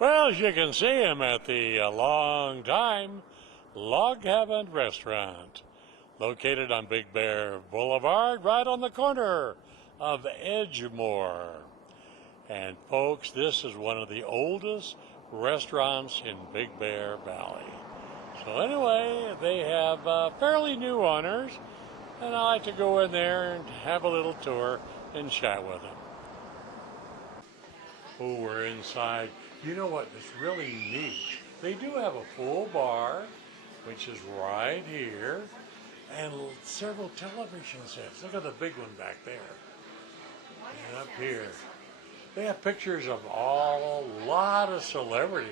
Well, as you can see, I'm at the Long Time Log Cabin Restaurant, located on Big Bear Boulevard, right on the corner of Edgemoor. And folks, this is one of the oldest restaurants in Big Bear Valley. So anyway, they have fairly new owners, and I like to go in there and have a little tour and chat with them. Oh, we're inside. You know what? It's really neat. They do have a full bar, which is right here, and several television sets. Look at the big one back there. And up here. They have pictures of a lot of celebrities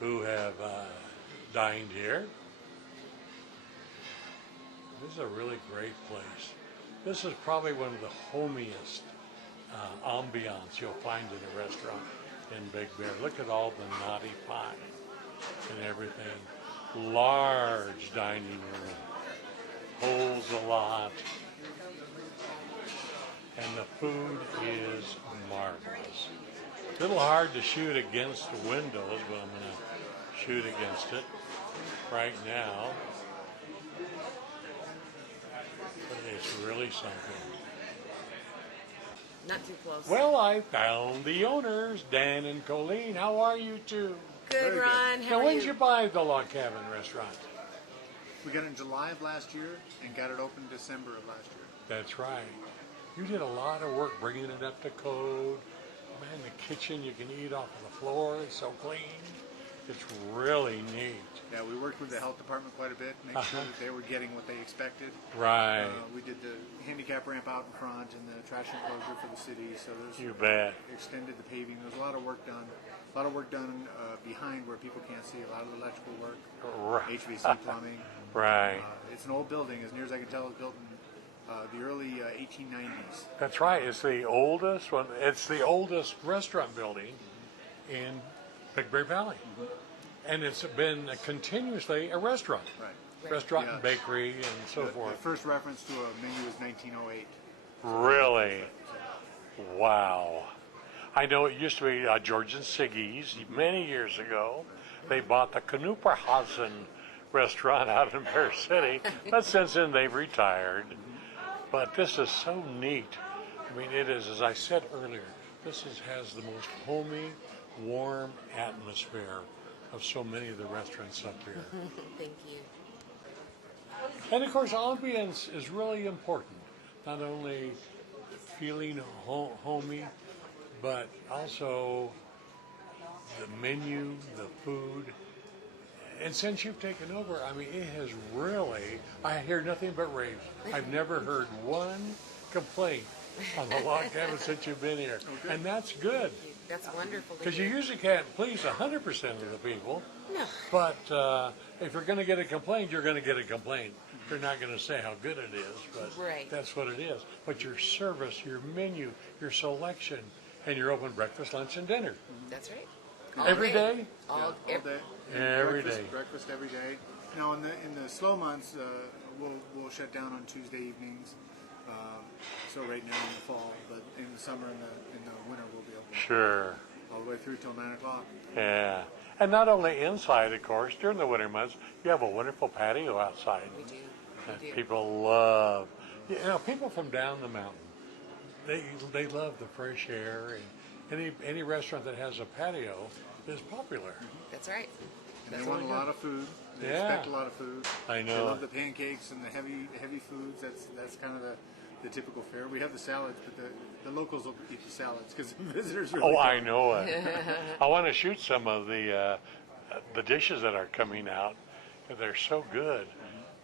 who have dined here. This is a really great place. This is probably one of the homiest ambiance you'll find in a restaurant in Big Bear. Look at all the naughty pie and everything. Large dining room. Holds a lot. And the food is marvelous. A little hard to shoot against the windows, but I'm going to shoot against it right now. But it's really something. Not too close. Well, I found the owners, Dan and Colleen. How are you two? Good, Ron. How Now, are when you? did you buy the Log Cabin restaurant? We got it in July of last year and got it open December of last year. That's right. You did a lot of work bringing it up to code. Man, the kitchen, you can eat off of the floor. It's so clean. It's really neat. Yeah, we worked with the health department quite a bit, make sure that they were getting what they expected. Right. We did the handicap ramp out in front and the trash enclosure for the city. So there's You bet. extended the paving. There's a lot of work done. A lot of work done behind where people can't see. A lot of electrical work, Right. HVAC plumbing. Right. It's an old building, as near as I can tell. It was built in the early 1890s. That's right. It's the oldest one. It's the oldest restaurant building in Big Bear Valley. And it's been continuously a restaurant. Right. Restaurant Yeah. and bakery and so The forth. first reference to a menu was 1908. Really? Wow. I know it used to be George and Siggy's many years ago. They bought the Knuperhausen restaurant out in Bear City, but since then they've retired. But this is so neat. I mean, it is, as I said earlier, has the most homey, warm atmosphere of so many of the restaurants up here. Thank you. And of course, ambience is really important. Not only feeling homey, but also the menu, the food. And since you've taken over, I mean, it has really, I hear nothing but raves. I've never heard one complaint on the Log Cabin since you've been here. Okay. And that's good. That's wonderful. Because you usually can't please 100% of the people. No. But if you're going to get a complaint, you're going to get a complaint. You're not going to say how good it is, but Right. that's what it is. But your service, your menu, your selection, and your open breakfast, lunch, and dinner. That's right. Every day? All Yeah, all day. Every breakfast, day. Breakfast every day. Now, in the slow months, we'll shut down on Tuesday evenings. So right now in the fall, but in the summer and in the winter we'll be open Sure. all the way through till 9 o'clock. Yeah. And not only inside, of course, during the winter months, you have a wonderful patio outside. We do. That We do. people love. You know, people from down the mountain, they love the fresh air, and any restaurant that has a patio is popular. That's right. And That's they want a really lot of food. They Yeah. expect a lot of food. I They know. love the pancakes and the heavy foods. That's kind of the typical fare. We have the salads, but the locals will eat the salads because the visitors really Oh, I don't. know it. I want to shoot some of the dishes that are coming out. They're so good.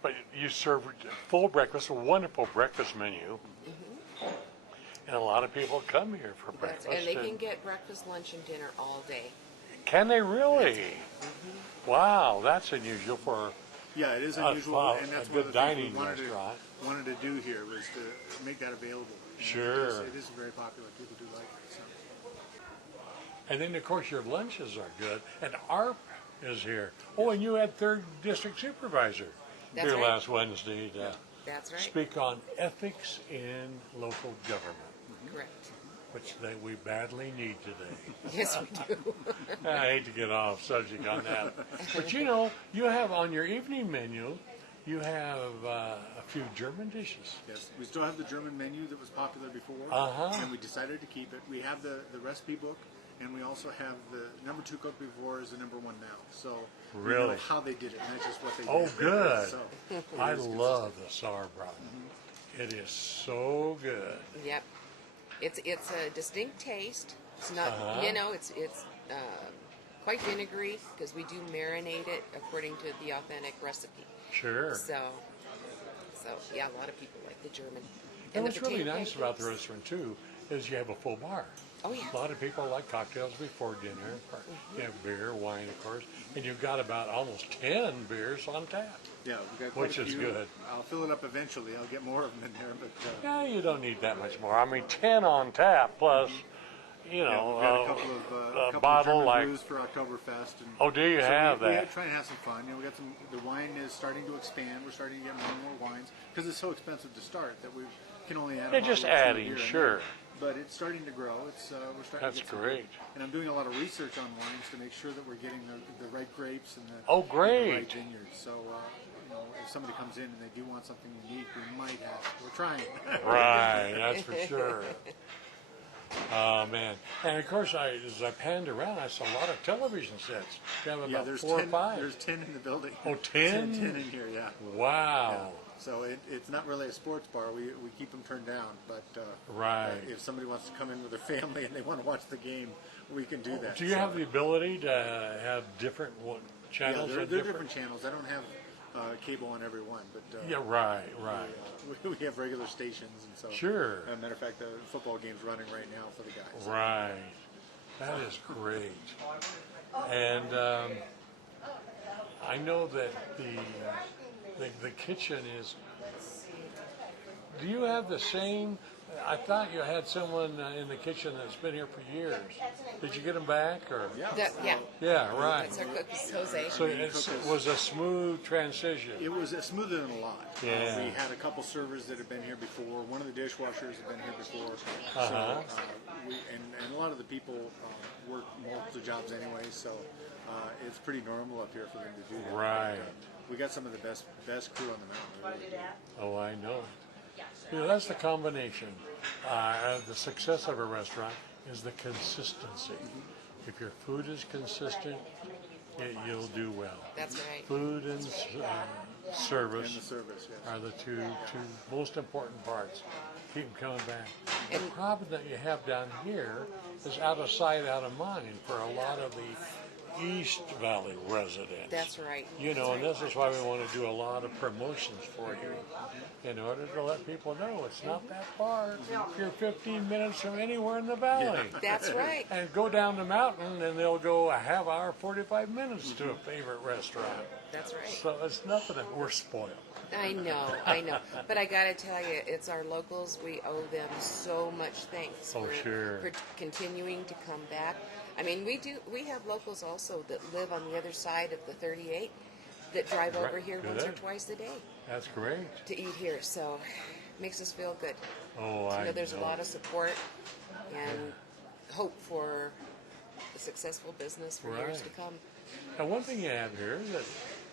But you serve full breakfast, a wonderful breakfast menu. And a lot of people come here for That's, breakfast. and they can get breakfast, lunch, and dinner all day. Can they really? Wow, that's unusual for Yeah, it is a unusual, and that's good one of the things dining we restaurant. wanted to do here was to make that available. And Sure. it is very popular. People do like it. So. And then, of course, your lunches are good. And ARP is here. Oh, and you had 3rd District Supervisor That's here right. last Wednesday to That's right. speak on ethics in local government. Correct. which we badly need today. Yes, we do. I hate to get off subject on that, but you have on your evening menu, you have a few German dishes. Yes, we still have the German menu that was popular before, and we decided to keep it. We have the recipe book, and we also have the number 2 cooked before is the number 1 now. So we know Really? how they did it, not just what they did. Oh, good. So I it is love the sauerbraten. It is so good. Yep. It's a distinct taste. It's not, it's quite vinegary because we do marinate it according to the authentic recipe. Sure. So yeah, a lot of people like the German. And the what's really potato nice about the pancakes. restaurant too is you have a full bar. Oh, yeah. A lot of people like cocktails before dinner. You have beer, wine, of course, and you've got about almost 10 beers on tap. Yeah, we've got quite Which a is few. good. I'll fill it up eventually. I'll get more of them in there, but Yeah, you don't need that much more. I mean, 10 on tap plus, we've got a couple a of bottle German like. brews for Oktoberfest. And Oh, do you so have we that? try and have some fun. We got some. The wine is starting to expand. We're starting to get more and more wines because it's so expensive to start that we can only add. Yeah, a just bottle or two adding, here and sure. there. But it's starting to grow. It's we're starting. That's to get some great. And I'm doing a lot of research on wines to make sure that we're getting the right grapes and the Oh, and the right great. vineyards. So if somebody comes in and they do want something unique, we might have. We're trying. Right, that's for sure. Oh, man. And of course, as I panned around, I saw a lot of television sets. You have Yeah, about there's 4 10. or 5. There's 10 in the building. Oh, 10? 10 in here. Yeah. Wow. So it's not really a sports bar. We keep them turned down. But Right. if somebody wants to come in with their family and they want to watch the game, we can do that. Do you have the ability to have different Yeah, channels? there are on different channels. I don't have cable on every one, but Yeah, right. we have regular stations, and so. Sure. As a matter of fact, the football game's running right now for the guys. Right. That is great. And I know that the kitchen is. Do you have the same? I thought you had someone in the kitchen that's been here for years. Did you get them back or? Yeah. Yeah, right. That's our cook, Jose. So it was a smooth transition. It was smoother than a lot. Yeah. We had a couple servers that have been here before. One of the dishwashers have been here before. Uh-huh. So, and a lot of the people work multiple jobs anyway, so it's pretty normal up here for them to do that. Right. We got some of the best crew on the mountain. We really do. Oh, I know. That's the combination. The success of a restaurant is the consistency. If your food is consistent, you'll do well. That's right. Food and service And the service, yes. are the two most important parts. Keep them coming back. The And- problem that you have down here is out of sight, out of mind for a lot of the East Valley residents. That's right. You know, and this is why we want to do a lot of promotions for you in order to let people know it's not that far. You're 15 minutes from anywhere in the valley. That's right. And go down the mountain and they'll go a half hour, 45 minutes to a favorite restaurant. That's right. So it's nothing. We're spoiled. I know. But I got to tell you, it's our locals. We owe them so much thanks Oh, sure. for continuing to come back. I mean, we have locals also that live on the other side of the 38 that drive Right. over here once or Good. twice a day That's great. to eat here. So makes us feel good. Oh, To I know there's know. a lot of support and hope for a successful business for years to Right. come. Now, one thing you have here that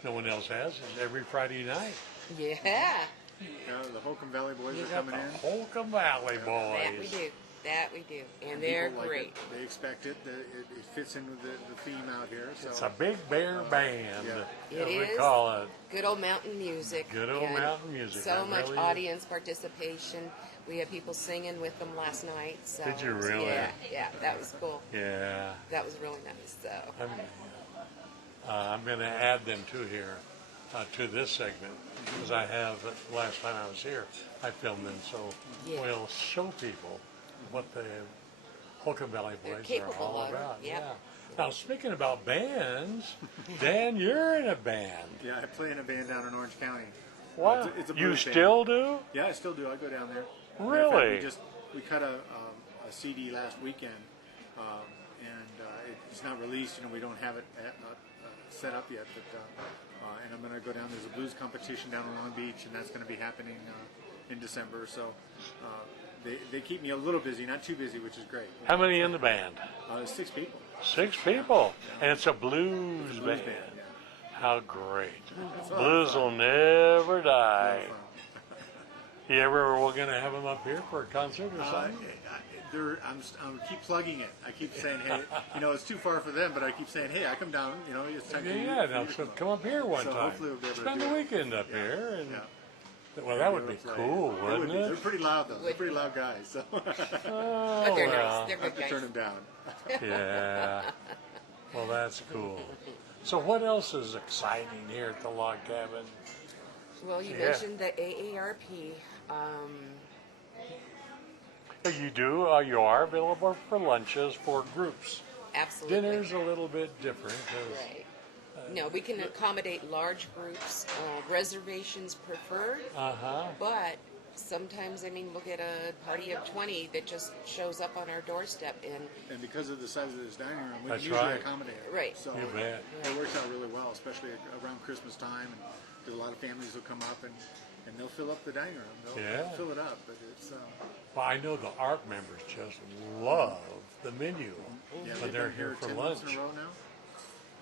no one else has is every Friday night. Yeah, The Holcomb Valley boys You are got coming the in. Holcomb Valley boys. that we do. That we do. And People they're like great. it. They expect it. It fits in with the theme out here. So It's a big bear band. yeah. It we is. call it. Good old mountain music. Good old and mountain music, So that much really is. audience participation. We had people singing with them last night. So, Did you really? Yeah, that was cool. Yeah. That was really nice. So I'm going to add them to here, to this segment, because I have, last time I was here, I filmed them, so Yeah. we'll show people what the Holcomb Valley They're Boys are capable all of, about. yep. Yeah. Now, speaking about bands, Dan, you're in a band. Yeah, I play in a band down in Orange County. Wow. It's a You blues band. still do? Yeah, I still do. I go down there. Really? We cut a CD last weekend, and it's not released. We don't have it set up yet. But and I'm going to go down. There's a blues competition down in Long Beach, and that's going to be happening in December. So they keep me a little busy, not too busy, which is great. How many in the band? There's 6 people. 6 people. And it's a blues, Blues band. band, yeah. How great. It's a lot of Blues fun. will never A lot die. of fun. You ever we're going to have them up here for a concert or something? I'm keep plugging it. I keep saying, hey, it's too far for them, but I keep saying, hey, I come down. It's time for you. Yeah, for now you to so come come up here one So time. hopefully we'll be able to Spend do the it. weekend up Yeah. here. And, Yeah. well, that would be It's like- cool, It wouldn't would be. They're it? pretty loud though. They're pretty loud guys. So Oh, But they're well. nice. They're I have good to turn guys. them down. Yeah. Well, that's cool. So what else is exciting here at the log cabin? Well, you Yeah. mentioned the AARP. You do. You are available for lunches for groups. Absolutely. Dinner's a little bit different. 'Cause Right. No, we can accommodate large groups. Reservations preferred, but sometimes, we'll get a party of 20 that just shows up on our doorstep, and And because of the size of this dining room, we That's can usually right. accommodate it. Right. So You bet. it works out really well, especially around Christmas time. And there's a lot of families will come up and they'll fill up the dining room. They'll Yeah. fill it up, but it's well, I know the ARP members just love the menu yeah. when They've they're been here for 10 months lunch. in a row now.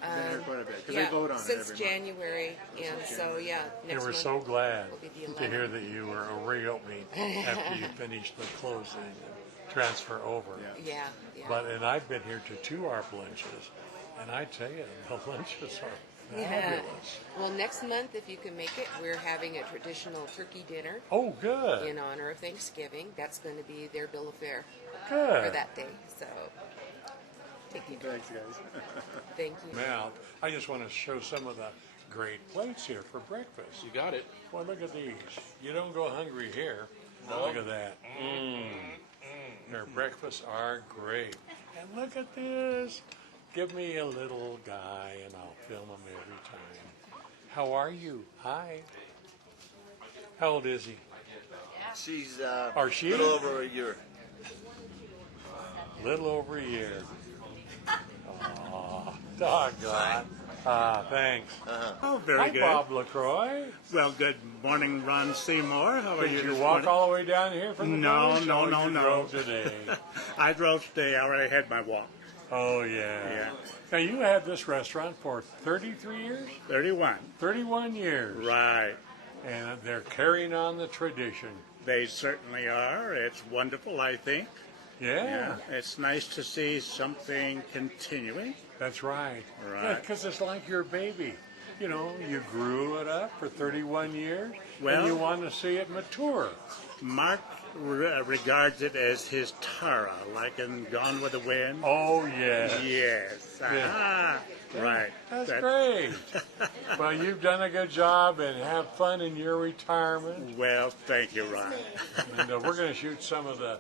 They've been here quite a bit because yeah, they vote on it since every month. January, and so yeah, They next were month so glad will be the to hear 11th. that you were reopening after you finished the closing and transfer over. Yeah. Yeah. And I've been here to 2 ARP lunches, and I tell you, the lunches are fabulous. Well, next month, if you can make it, we're having a traditional turkey dinner Oh, good. in honor of Thanksgiving. That's going to be their bill of fare Good. for that day. So, thank you. Thanks, guys. Thank you. Now, I just want to show some of the great plates here for breakfast. You got it. Well, look at these. You don't go hungry here. Look at that. Their breakfasts are great. And look at this. Give me a little guy and I'll film him every time. How are you? Hi. How old is he? She's Or she? a little over a year. Little over a year. Aw, doggone. Thanks. Oh, very Hi, good. Bob LaCroix. Well, good morning, Ron Seymour. How are Did you you this walk morning? all the way down here from the No, village? no, Oh, no, you no. drove today. I drove today. I already had my walk. Oh, yeah. Yeah. Now, you had this restaurant for 33 years? 31. 31 years. Right. And they're carrying on the tradition. They certainly are. It's wonderful, I think. Yeah, It's nice to see something continuing. that's right. Right. Because it's like your baby. You grew it up for 31 years, and Well- you want to see it mature. Mark regards it as his Tara, like in Gone with the Wind. Oh, yeah. Yes. Yeah. Ah, right. That's That- great. Well, you've done a good job, and have fun in your retirement. Well, thank you, Ron. And we're going to shoot some of the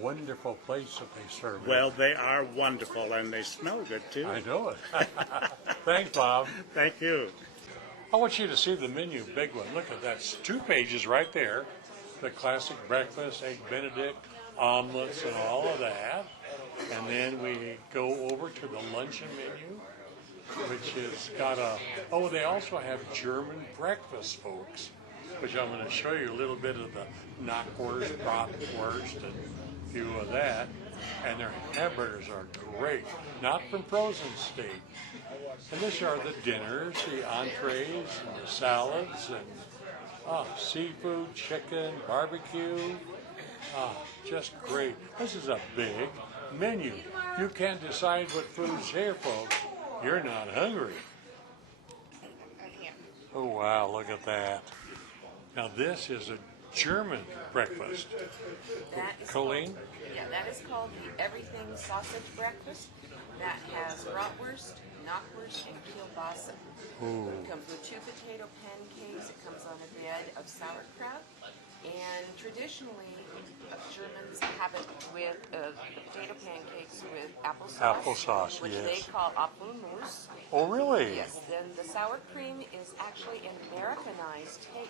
wonderful plates that they serve. Well, they are wonderful, and they smell good, too. I know it. Thanks, Bob. Thank you. I want you to see the menu, big one. Look at that. It's 2 pages right there. The classic breakfast, egg benedict, omelets, and all of that. And then we go over to the luncheon menu, which has got they also have German breakfast, folks, which I'm going to show you a little bit of the knockwurst, bratwurst, and a few of that. And their hamburgers are great, not from frozen steak. And these are the dinners, the entrees, and the salads, and seafood, chicken, barbecue. Just great. This is a big menu. You can't decide what food's here, folks. You're not hungry. Oh, wow, look at that. Now, this is a German breakfast. That is Colleen? that is called the Everything Sausage Breakfast. That has bratwurst, knockwurst, and kielbasa. It comes with 2 potato pancakes. It comes on a bed of sauerkraut. And traditionally, Germans have it with potato pancakes with applesauce. Applesauce, which yes. they call Apfelmus. Oh, really? Yes, then the sour cream is actually an Americanized take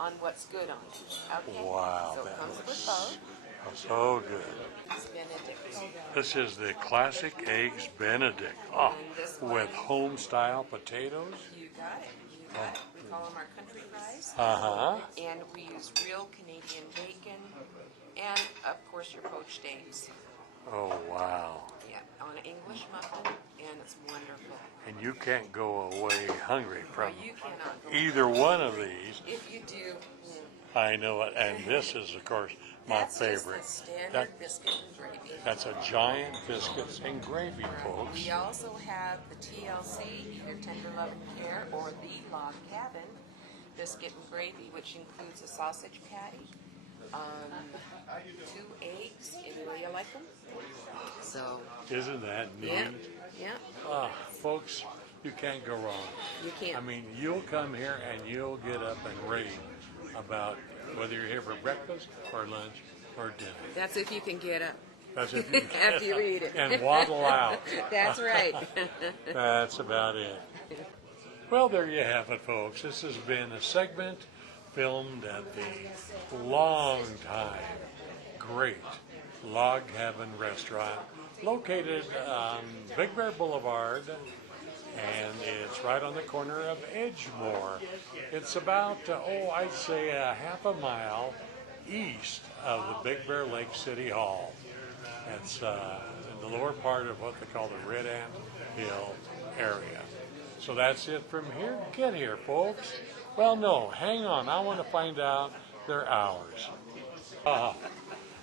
on what's good on it. Okay? Wow, So it that comes looks with both. so good. It's Benedict. This is the classic eggs Benedict. Oh, with home-style potatoes. You got it. You got it. We call them our country fries. Uh-huh. And we use real Canadian bacon, and of course your poached eggs. Oh, wow. Yeah, on an English muffin, and it's wonderful. And you can't go away hungry Or from you cannot go either one of these. If you do, I know it. And this is, of course, my that's favorite. just the standard That- biscuit and gravy. That's a giant biscuits and gravy, folks. We also have the TLC, either Tender Love and Care or the Log Cabin biscuit and gravy, which includes a sausage patty, 2 eggs, any way you like them. So, Isn't that neat? yeah, yeah, Ah, folks, you can't go wrong. you can't. I mean, you'll come here and you'll get up and rave about whether you're here for breakfast or lunch or dinner. That's if you can get up That's if you after you eat it. and waddle out. That's right. That's about it. Well, there you have it, folks. This has been a segment filmed at the long time great Log Cabin Restaurant located on Big Bear Boulevard, and it's right on the corner of Edgemore. It's about, I'd say a half a mile east of the Big Bear Lake City Hall. It's in the lower part of what they call the Red Ant Hill area. So that's it from here. Get here, folks. Well, no, hang on. I want to find out their hours.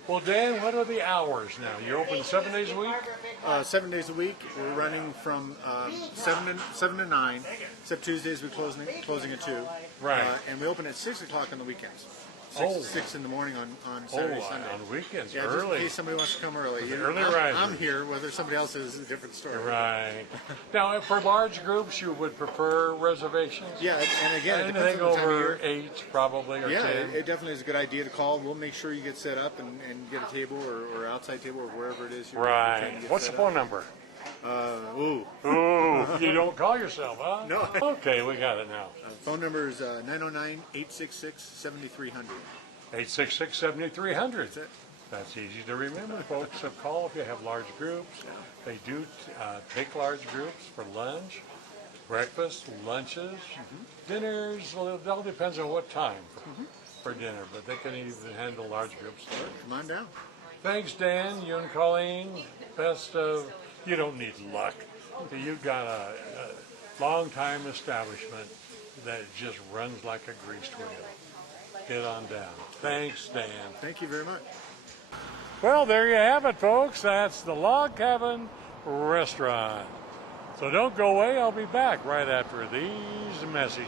Well, Dan, what are the hours now? You're open 7 days a week? 7 days a week. We're running from 7 to 9. Except Tuesdays we're closing at 2. Right. And we open at 6 o'clock on the weekends. 6 in the morning on Oh, Saturday, Sunday. on weekends, Yeah, just in early. case somebody wants to come early. Early I'm risers. here. Whether somebody else is a different story. Right. Now, for large groups, you would prefer reservations? Yeah, and again, it depends Anything on the time of over year. 8, probably, or Yeah, 10? it definitely is a good idea to call. We'll make sure you get set up and get a table or outside table or wherever it is. You're trying Right. to get What's the set phone number? up. Ooh. Ooh, you don't call yourself, huh? No. Okay, we got it now. Phone number is 909-866-7300. 866-7300. That's it. That's easy to remember, folks. So call if you have large groups. They do take large groups for lunch, breakfast, lunches, dinners. Well, it all depends on what time for dinner, but they can even handle large groups. Come on down. Thanks, Dan. You and Colleen. Best of. You don't need luck. You've got a long-time establishment that just runs like a greased wheel. Get on down. Thanks, Dan. Thank you very much. Well, there you have it, folks. That's the Log Cabin Restaurant. So don't go away. I'll be back right after these messages.